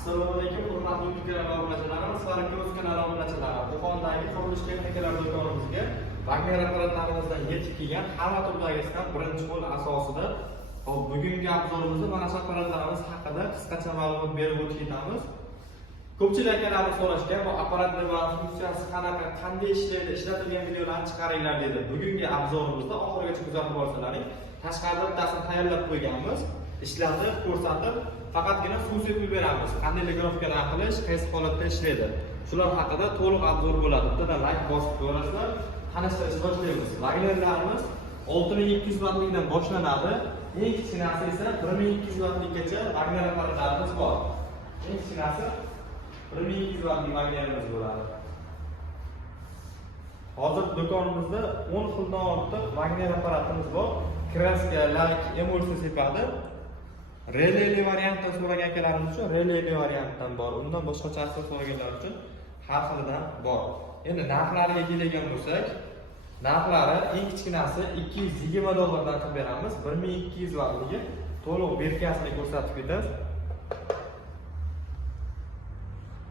Assalomu alaykum, hurmatli YouTube obunachilarimiz va YouTube kanali obunachilari. Qo'qondagi qurilish texnikalari do'konimizga Wagner apparatlarimizdan yetib kelgan hamma turdagisidan birinchi qo'l asosida bugungi obzorimizda mana shu apparatlarimiz haqida qisqacha ma'lumot berib o'tamiz. Ko'pchilik akalarimiz so'rashgan, bu apparatlar va funksiyasi qanaqa, qanday ishlaydi, ishlatilgan videolarni chiqaringlar dedi. Bugungi obzorimizda oxirigacha kuzatib olsalaring, tashqarida bittasini tayyorlab qo'yganmiz. Ishlarni ko'rsatib, faqatgina suv sepib beramiz. Qanday legirovkalar qilish, qaysi holatda ishlaydi. Shular haqida to'liq obzor bo'ladi. Bittadan like bosib ko'rasizlar. Tanishtirishni boshlaymiz. Wagnerlarimiz 6200 wattlikdan boshlanadi. Eng kichkinasi esa 1200 wattlikgacha Wagner apparatlarimiz bor. Eng kichkinasi 1200 wattlik Wagnerimiz bo'ladi. Hozir do'konimizda 10 xildan ortiq Wagner apparatimiz bor. Kraska, lak, emulsiya sepadi. Releli variantdan so'ragan akalarimiz uchun releli variantdan bor. Undan boshqachasi so'raganlar uchun har xilidan bor. Endi narxlariga keladigan bo'lsak, narxlari eng kichkinasi $220 dan qilib beramiz. 1200 wattligi to'liq berkasini ko'rsatib ketamiz.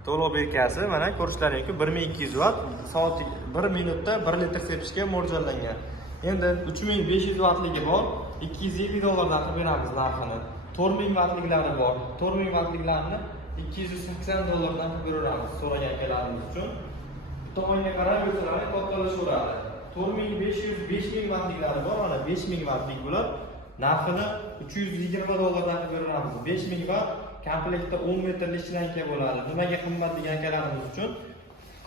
To'liq berkasi mana ko'rishlaringiz mumkin 1200 watt, soat 1 minutda 1 litr sepishga mo'ljallangan. Endi 3500 wattligi bor, $220 dan qilib beramiz narxini. 4000 wattliklari bor. 4000 wattliklarni $280 dan qilib beramiz so'ragan akalarimiz uchun. Bu tomonga qarab o'zlari kattalashaveradi. 4500, 5000 wattliklari bor, mana 5000 wattlik bular. Narxini $320 dan qilib beramiz. 5000 watt komplektda 10 metrlik shlanka bo'ladi. Nimaga qimmat degan akalarimiz uchun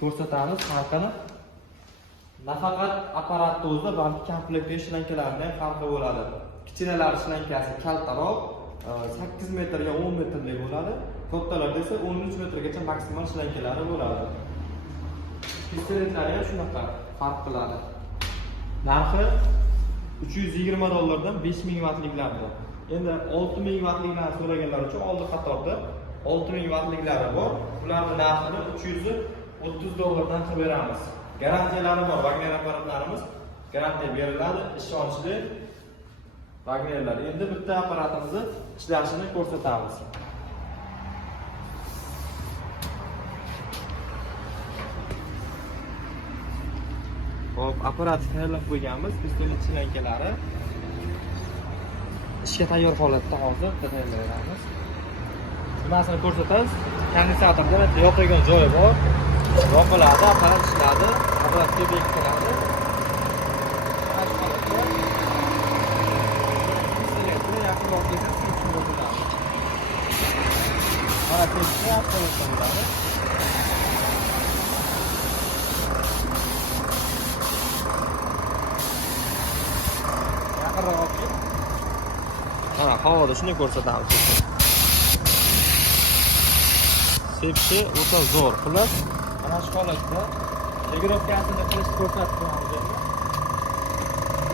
ko'rsatamiz farqini. Nafaqat apparatni o'zida, balki komplektdagi shlankalarning ham farqi bo'ladi. Kichkinalar shlankasi kaltaroq, 8 metrga 10 metrlik bo'ladi. Kattalarda esa 13 metrgacha maksimal shlankalari bo'ladi. Pistoletlari ham shunaqa farq qiladi. Narxi $320 dan 5000 wattliklarda. Endi 6000 wattliklarni so'raganlar uchun oldi qatorda 6000 wattliklari bor. Ularning narxini $330 dan qilib beramiz. Garantiyalari bor. Wagner apparatlarimiz garantiya beriladi, ishonchli Wagnerlar. Endi bitta apparatimizni ishlashini ko'rsatamiz. Hop, apparat tayyorlab qo'yganmiz. Pistolet shlankalari ishga tayyor holatda hozir tayyorlaymiz. Nimasini ko'rsatamiz? Kondensatorda yoqilgan joyi bor. Yopiladi, apparat ishladi, apparatga bekitiladi. Yaqinroq kelsa, sirtib o'tiladi. Mana testga apparatlar. Yaqinroq kelib. Mana havoda shuni ko'rsatamiz. Sepishi o'ta zo'r. Xullas, mana shu holatda legirovkasini qilishni ko'rsatib qo'yamiz.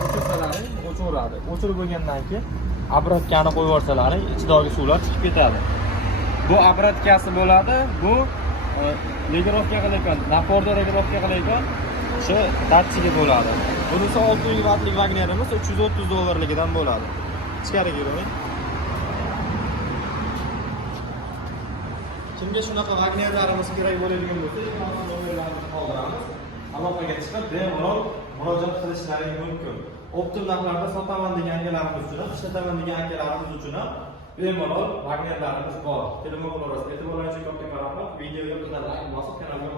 O'chirsalaring o'chaveradi. O'chirib bo'lgandan keyin obrotkani qo'yib yuborsalaring, ichidagi suvlar chiqib ketadi. Bu obrotkasi bo'ladi. Bu legirovka qilayotgan, naporda legirovka qilayotgan shu datchigi bo'ladi. Bunisi 6000 wattlik Wagnerimiz $330 ligidan bo'ladi. Ichkariga kiring. Kimga shunaqa Wagnerlarimiz kerak bo'ladigan bo'lsa, nomerlarimizni qoldiramiz. Aloqaga chiqib, bemalol murojaat qilishlaring mumkin. Optim narxlarda sotaman degan akalarimiz uchun, ishlataman degan akalarimiz uchun ham bemalol Wagnerlarimiz bor. Telefon orasida e'tiboringiz uchun katta rahmat. Videoga like bosib, kanalga